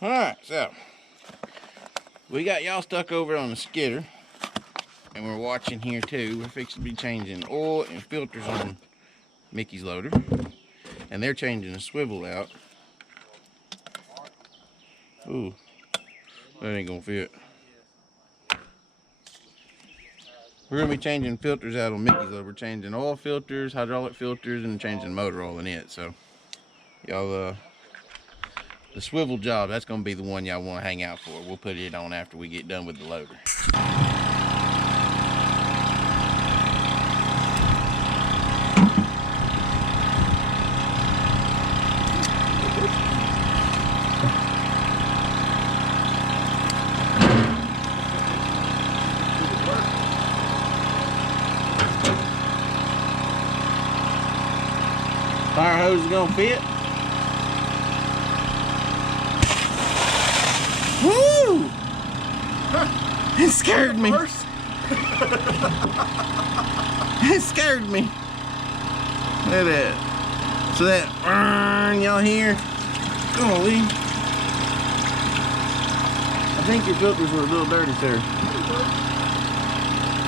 Alright, so we got y'all stuck over on the skidder, and we're watching here too. We're fixing to be changing oil and filters on Mickey's loader, and they're changing the swivel out. Ooh, that ain't gonna fit. We're gonna be changing filters out on Mickey's loader. We're changing oil filters, hydraulic filters, and changing motor oil in it. So y'all, the swivel job, that's gonna be the one y'all want to hang out for. We'll put it on after we get done with the loader. Fire hose is gonna fit. Woo! It scared me. It scared me. Look at that. So that y'all hear? Golly. I think your filters were a little dirty, sir.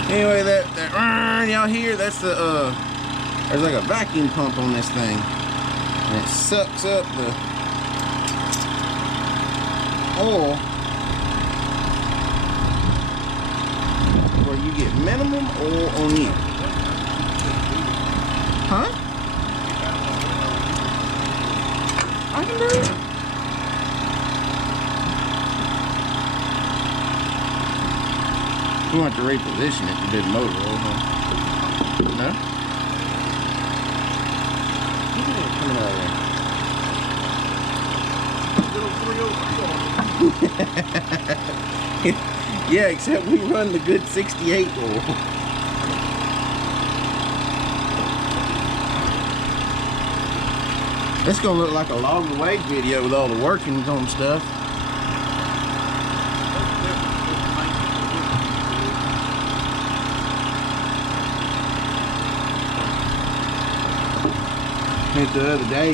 Anyway, that y'all hear? That's the there's like a vacuum pump on this thing, and it sucks up the oil where you get minimum oil on it. Huh? I can do it. You want to reposition it to do the motor oil, huh? No? Coming out of there. Yeah, except we run the good 68 oil. It's gonna look like a log away video with all the workings on stuff. The other day.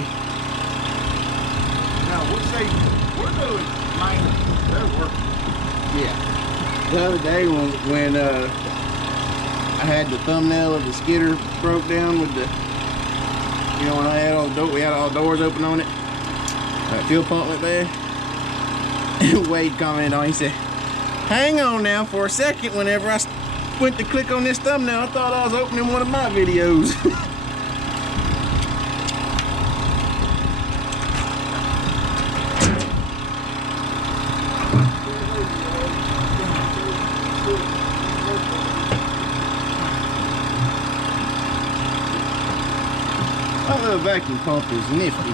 Now, we're doing maintenance. They're working. Yeah. The other day when I had the thumbnail of the skidder broke down with the, you know, when I had all the door, we had all the doors open on it. That fuel pump went there. And Wade commented on it. He said, "Hang on now for a second. Whenever I went to click on this thumbnail, I thought I was opening one of my videos." That little vacuum pump is nifty.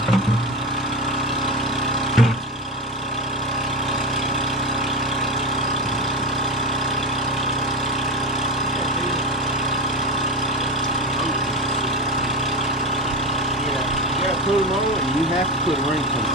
Yeah, you gotta put them on and you have to put a ring pump.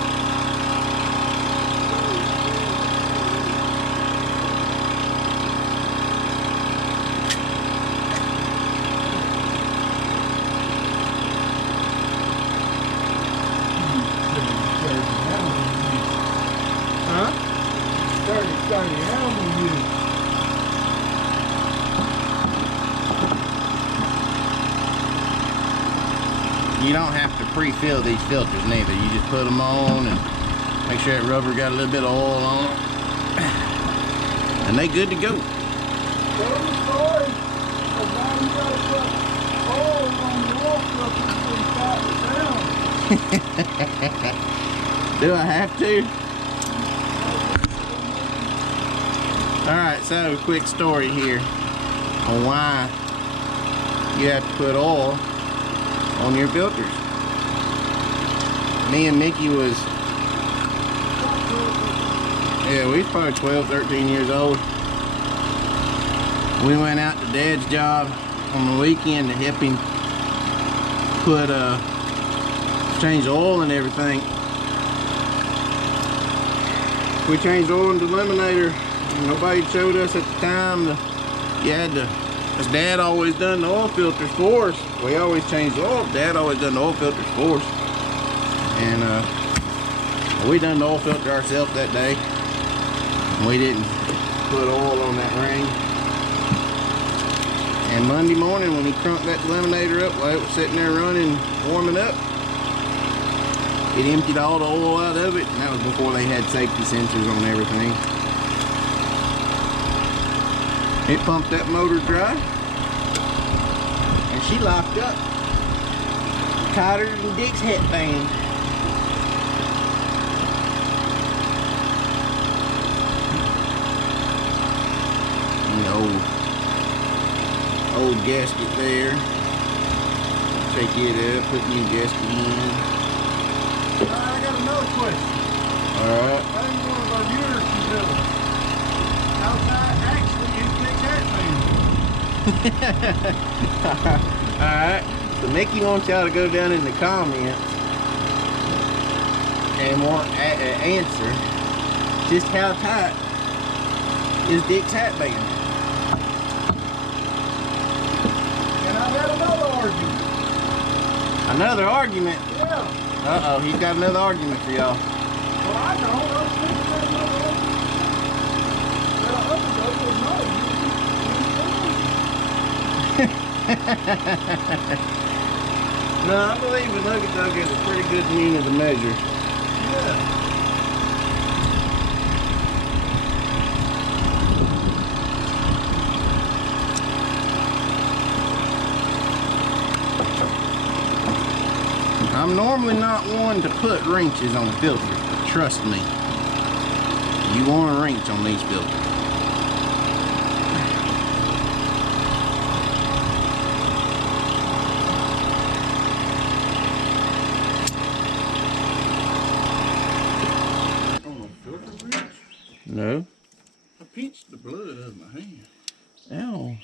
You don't have to pre-fill these filters neither. You just put them on and make sure that rubber got a little bit of oil on it. And they good to go. Do I have to? Alright, so quick story here on why you have to put oil on your filters. Me and Mickey was, yeah, we was probably 12, 13 years old. We went out to Dad's job on the weekend to help him put, change oil and everything. We changed oil in the eliminator. Nobody showed us at the time. You had to, because Dad always done the oil filters for us. We always changed the oil. Dad always done the oil filters for us. And We done the oil filter ourselves that day. We didn't put oil on that ring. And Monday morning when he crunked that eliminator up while it was sitting there running, warming up, it emptied all the oil out of it, and that was before they had safety sensors on everything. It pumped that motor dry, and she locked up tighter than Dick's headband. Old gasket there. Take it up, put new gasket in. I got another question. Alright. I think one of our viewers can tell us how tight actually is Dick's headband. Alright. So Mickey wants y'all to go down in the comments and answer just how tight is Dick's headband. I've had another argument. Another argument? Yeah. Uh-oh, he's got another argument for y'all. Well, I don't. I was thinking that another argument. No, I believe the Nugget Dog is a pretty good unit of measure. Yeah. I'm normally not one to put wrenches on filters, but trust me, you want a wrench on these filters. No. I pinched the blood out of my hand. Ow.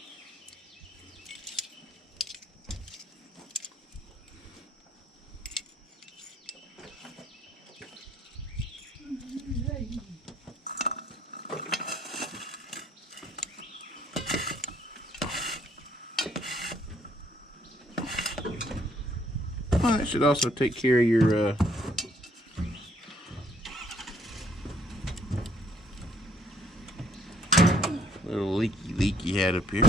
Well, that should also take care of your little leak you had up here.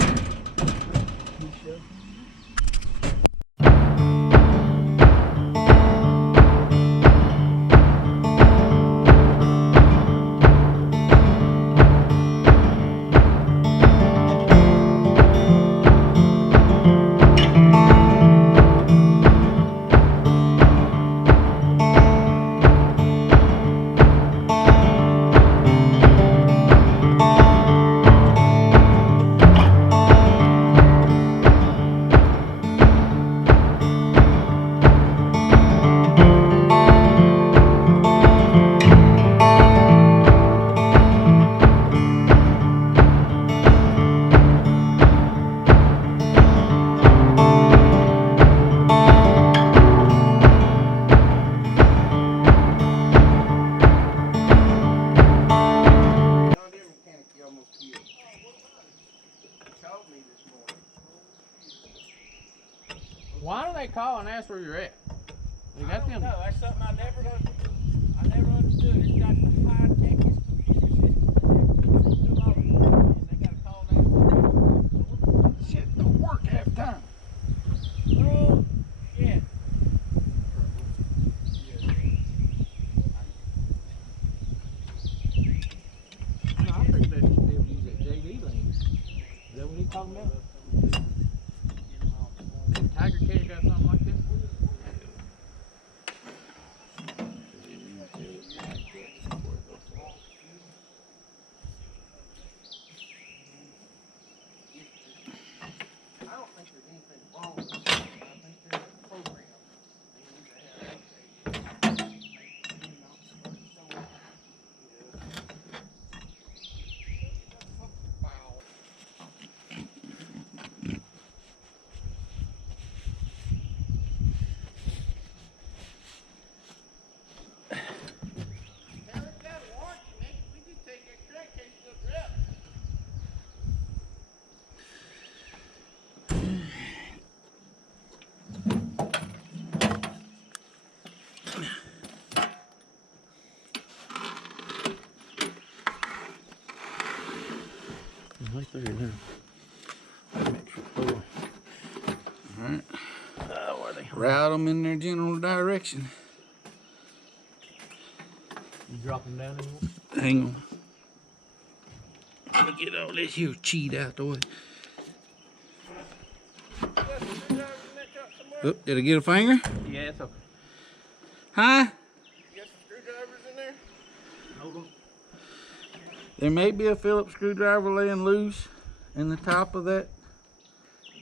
Why do they call and ask where you're at? You got them? No, that's something I never understood. It's got the high-tech computer system. They got to call and ask. Shit don't work half the time. Oh, shit. No, I think they should be able to use that JD lane. Is that what he's talking about? Tigercat got something like this? way through there. Alright. Where are they? Route them in their general direction. You drop them down anymore? Hang on. Let me get all this here cheat out the way. Oop, did I get a finger? Yeah, it's okay. Huh? You got some screwdrivers in there? Hold on. There may be a Phillips screwdriver laying loose in the top of that,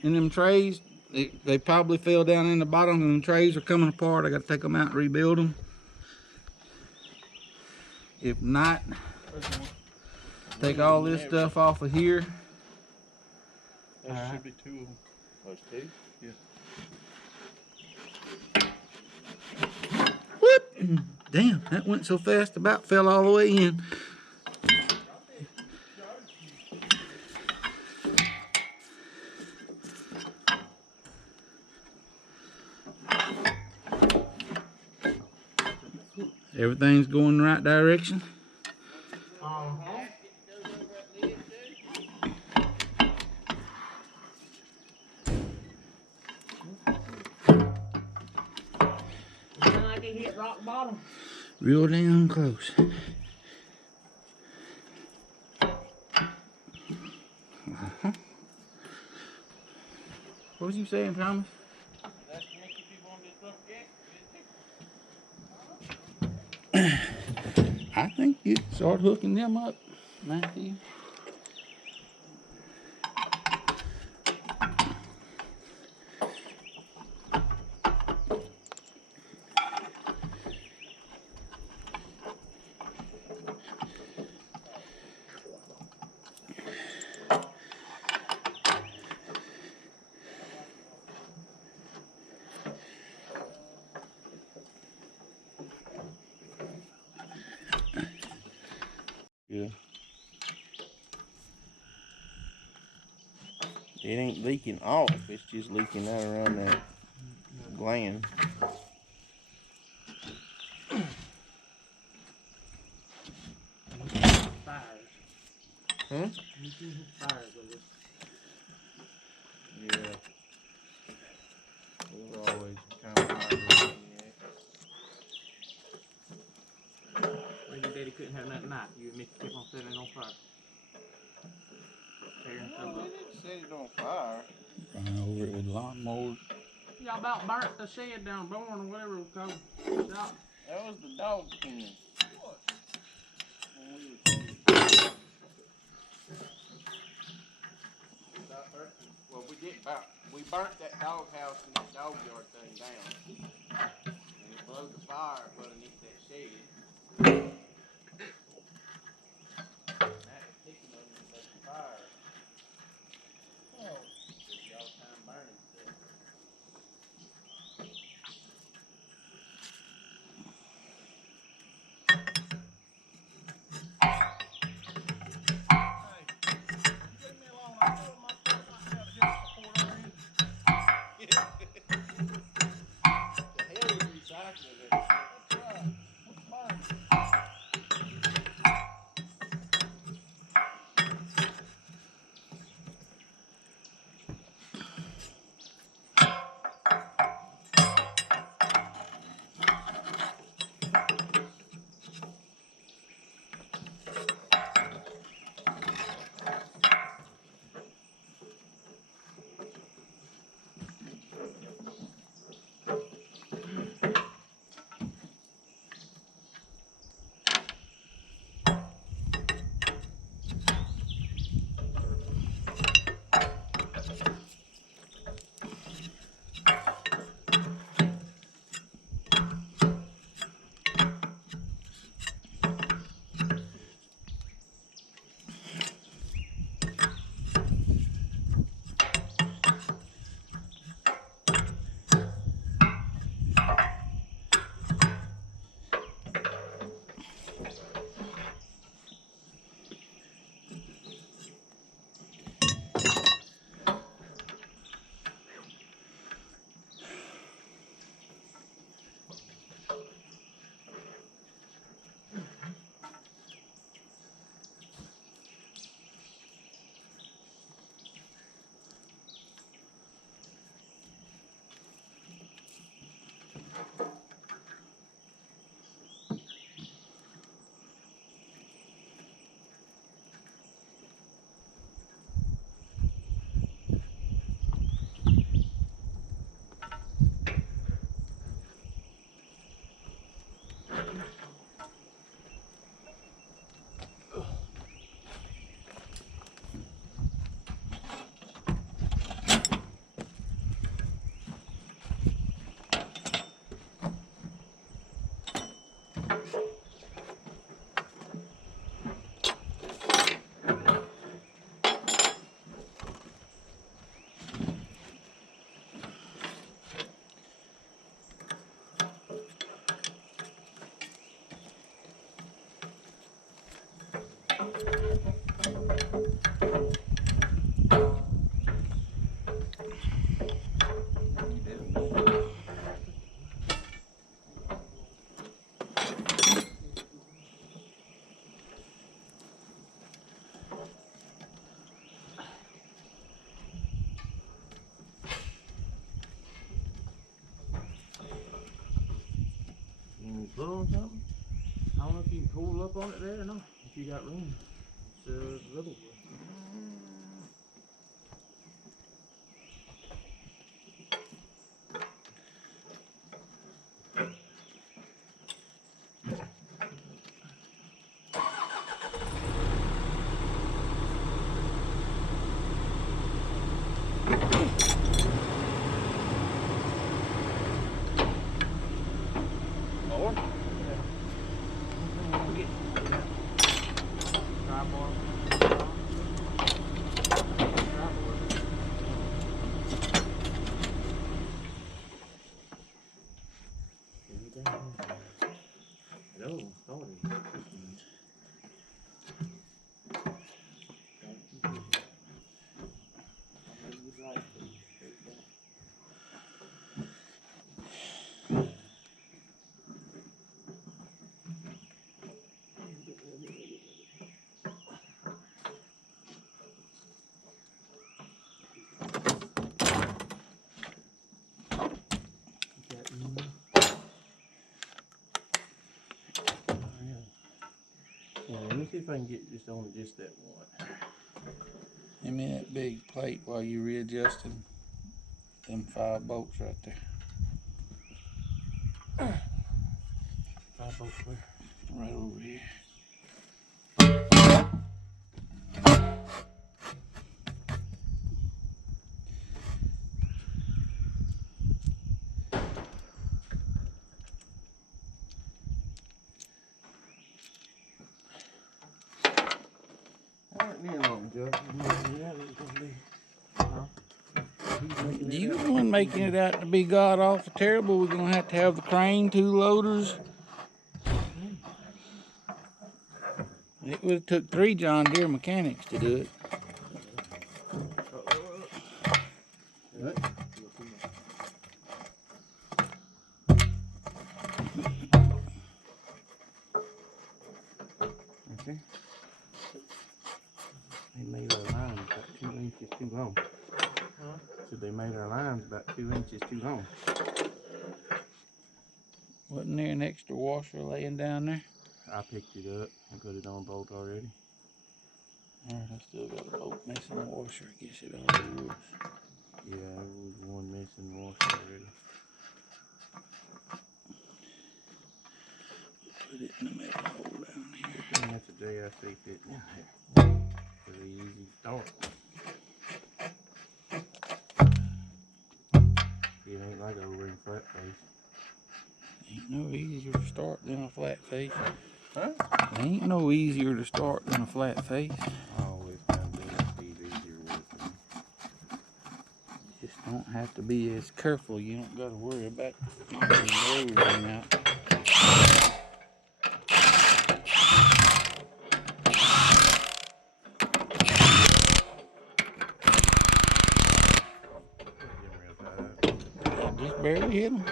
in them trays. They probably fell down in the bottom and the trays are coming apart. I got to take them out and rebuild them. If not, take all this stuff off of here. There should be 2 of them. Those 2? Yeah. Whoop! Damn, that went so fast, about fell all the way in. Everything's going the right direction. Sound like it hit rock bottom. Real damn close. What was you saying, Thomas? I think you start hooking them up, Matthew. Yeah. It ain't leaking off, it's just leaking out around that gland. Fires. Huh? Fires with this. Yeah. There's always kind of fire in the When your daddy couldn't have nothing nice, you and me kept on setting it on fire. Tearing stuff No, up. we didn't set it on fire. Run over it with lawnmower. Y'all about burnt the shed down, Born or whatever it was called. Shop. That was the dog pen. Well, we burnt that dog house and that dog yard thing down. And it blew the fire up underneath that shed. That was ticking underneath that fire. Oh, y'all time burning stuff. The hell is recycling it? That's right. What's mine? you can pull up on it there or not, if you got room. It's a little. Yeah, let me see if I can get this on just that one. Give me that big plate while you readjusting them 5 bolts right there. 5 bolts where? Right over here. You the one making it out to be god awful terrible. We're gonna have to have the crane, 2 loaders. It would have took 3 John Deere mechanics to do it. Okay. They made our lines about 2 inches too long. So they made our lines about 2 inches too long. Wasn't there an extra washer laying down there? I picked it up and put it on bolt already. Alright, I still got a bolt missing a washer. I guess it already was. Yeah, there was one missing washer already. Put it in the metal hole down here. I think that's a JIC fit in there. Pretty easy to start. It ain't like a ring flat face. Ain't no easier to start than a flat face. Huh? Ain't no easier to start than a flat face. I always found that to be the easier way for me. Just don't have to be as careful. You don't got to worry about knocking the everything out. Just barely hit him.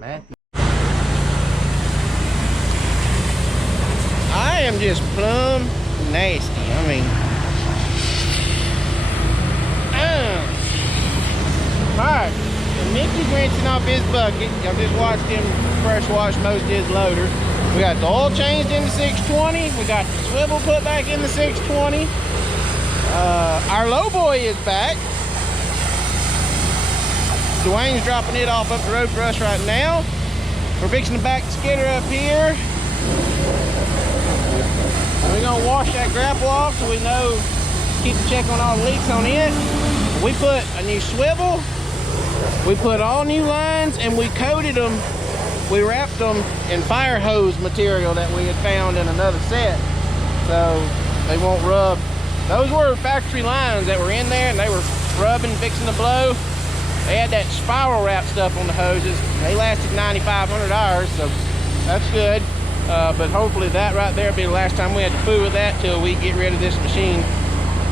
Matthew. I am just plumb nasty. I mean, alright, so Mickey's rinsing off his bucket. Y'all just watched him fresh wash most of his loader. We got the oil changed in the 620. We got the swivel put back in the 620. Our low boy is back. Dwayne's dropping it off up the road for us right now. We're fixing to back the skidder up here. We're gonna wash that grapple off so we know, keep a check on all the leaks on it. We put a new swivel, we put all new lines, and we coated them. We wrapped them in fire hose material that we had found in another set, so they won't rub. Those were factory lines that were in there, and they were rubbing, fixing to blow. They had that spiral wrap stuff on the hoses. They lasted 9,500 hours, so that's good. But hopefully that right there will be the last time we had to fool with that till we get rid of this machine,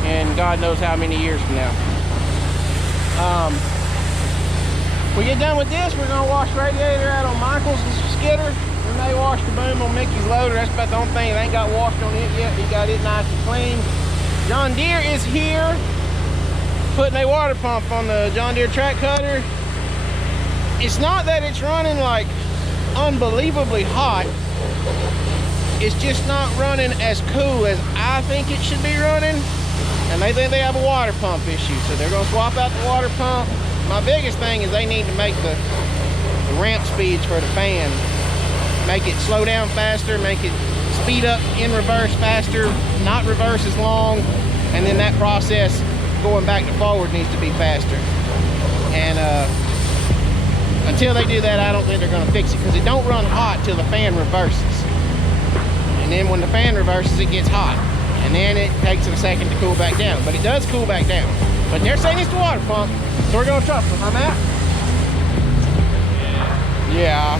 and God knows how many years from now. We get done with this, we're gonna wash the radiator out on Michael's skidder, and they wash the boom on Mickey's loader. That's about the only thing that ain't got washed on it yet. He got it nice and clean. John Deere is here putting a water pump on the John Deere track cutter. It's not that it's running like unbelievably hot. It's just not running as cool as I think it should be running. And they think they have a water pump issue, so they're gonna swap out the water pump. My biggest thing is they need to make the ramp speeds for the fan. Make it slow down faster, make it speed up in reverse faster, not reverse as long, and then that process going back to forward needs to be faster. And until they do that, I don't think they're gonna fix it, because it don't run hot till the fan reverses. And then when the fan reverses, it gets hot. And then it takes it a second to cool back down. But it does cool back down. But they're saying it's the water pump, so we're gonna trust them. I'm out. Yeah.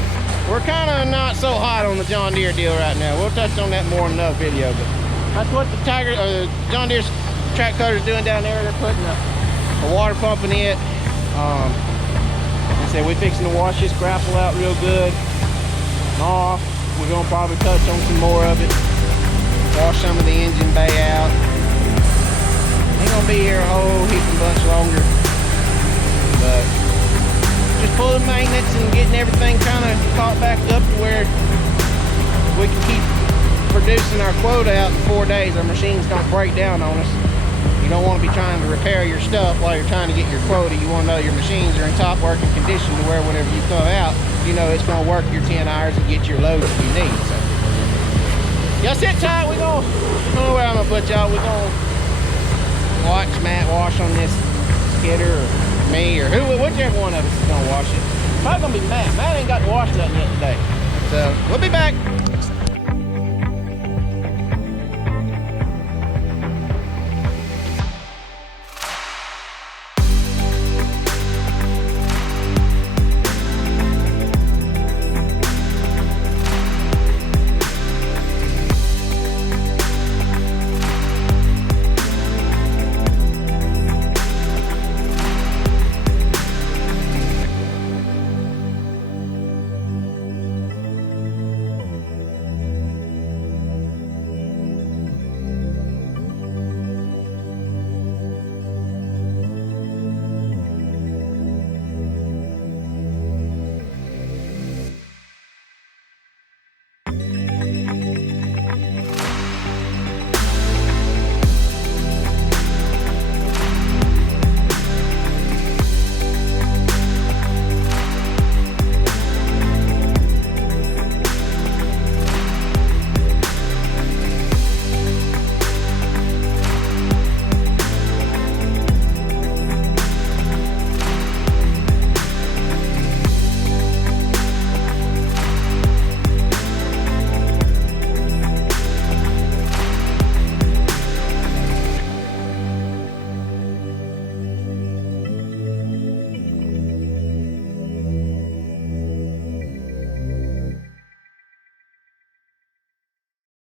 We're kind of not so hot on the John Deere deal right now. We'll touch on that more in another video. But that's what the John Deere track cutter's doing down there. They're putting a water pump in it. Like I said, we're fixing to wash this grapple out real good. Off. We're gonna probably touch on some more of it. Wash some of the engine bay out. Ain't gonna be here a whole heaping bunch longer. But just pulling maintenance and getting everything kind of caught back up to where we can keep producing our quota out in 4 days. Our machines don't break down on us. You don't want to be trying to repair your stuff while you're trying to get your quota. You want to know your machines are in top working condition to where whenever you come out, you know it's going to work your 10 hours and get your loads that you need. So y'all sit tight. I don't know where I'm gonna put y'all. We're gonna watch Matt wash on this Skidder, or me, or whichever one of us is gonna wash it. Probably gonna be Matt. Matt ain't got to wash nothing yet today. So we'll be back.